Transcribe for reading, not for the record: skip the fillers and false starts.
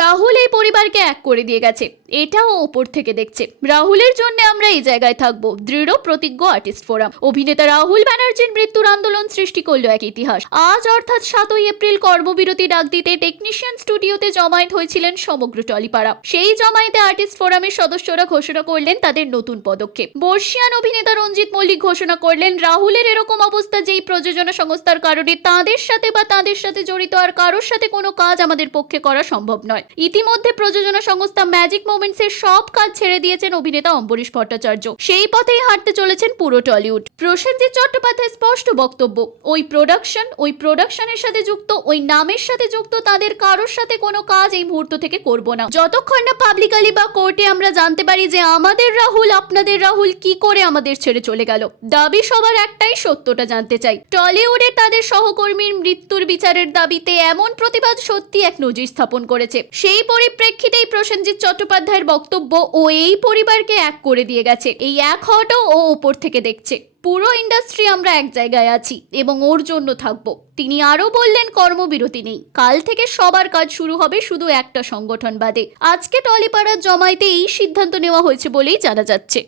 রাহুল এই পরিবারকে এক করে দিয়ে গেছে, এটাও ওপর থেকে দেখছে। রাহুলের জন্য আমরা এই জায়গায় থাকবো, দৃঢ় প্রতিজ্ঞ আর্টিস্ট ফোরাম। অভিনেতা রাহুল ব্যানার্জির মৃত্যুর আন্দোলন সৃষ্টি করলো এক ইতিহাস। আজ অর্থাৎ 7ই এপ্রিল কর্মবিরতি ডাক দিতে টেকনিশিয়ান স্টুডিওতে জমায়েত হয়েছিলেন সমগ্র টলিপাড়া। সেই জমায়েতে আর্টিস্ট ফোরামের সদস্যরা ঘোষণা করলেন তাদের নতুন পদক্ষেপ। বর্ষিয়ান অভিনেতা রঞ্জিত মল্লিক ঘোষণা করলেন, রাহুলের এরকম অবস্থা যেই প্রযোজনা সংস্থার কারণে তাদের সাথে জড়িত আর কারোর সাথে কোনো কাজ আমাদের পক্ষে করা সম্ভব নয়। ইতিমধ্যে প্রযোজনা সংস্থা ম্যাজিক মোমেন্টস এর সব কাজ ছেড়ে দিয়েছেন অভিনেতা অম্বরীশ ভট্টাচার্য। সেই পথেই হাঁটতে চলেছেন পুরো টলিউড। প্রসেনজিৎ চট্টোপাধ্যায়ের স্পষ্ট বক্তব্য, ওই প্রোডাকশনের সাথে যুক্ত, ওই নামের সাথে যুক্ত তাদের কারোর সাথে কোনো কাজ এই মুহূর্ত থেকে করব না, যতক্ষণ না পাবলিকালি বা কোর্টে আমরা জানতে পারি যে আমাদের রাহুল, আপনাদের রাহুল কি করে আমাদের ছেড়ে চলে গেল। দাবি সবার একটাই, সত্যটা জানতে চাই। টলিউডে তাদের সহকর্মীর মৃত্যুর বিচারের দাবিতে এমন প্রতিবাদ সত্যি এক নজির স্থাপন করেছে। সেই পরিপ্রেক্ষিতেই প্রসেনজিৎ চট্টোপাধ্যায়ের বক্তব্য, ও এই পরিবারকে এক করে দিয়ে গেছে। এই এক হওয়াটাও ও ওপর থেকে দেখছে। পুরো ইন্ডাস্ট্রি আমরা এক জায়গায় আছি এবং ওর জন্য থাকবো। তিনি আরো বললেন, কর্মবিরতি নেই, কাল থেকে সবার কাজ শুরু হবে, শুধু একটা সংগঠন বাদে। আজকে টলিপাড়ার জমায়েতে এই সিদ্ধান্ত নেওয়া হয়েছে বলেই জানা যাচ্ছে।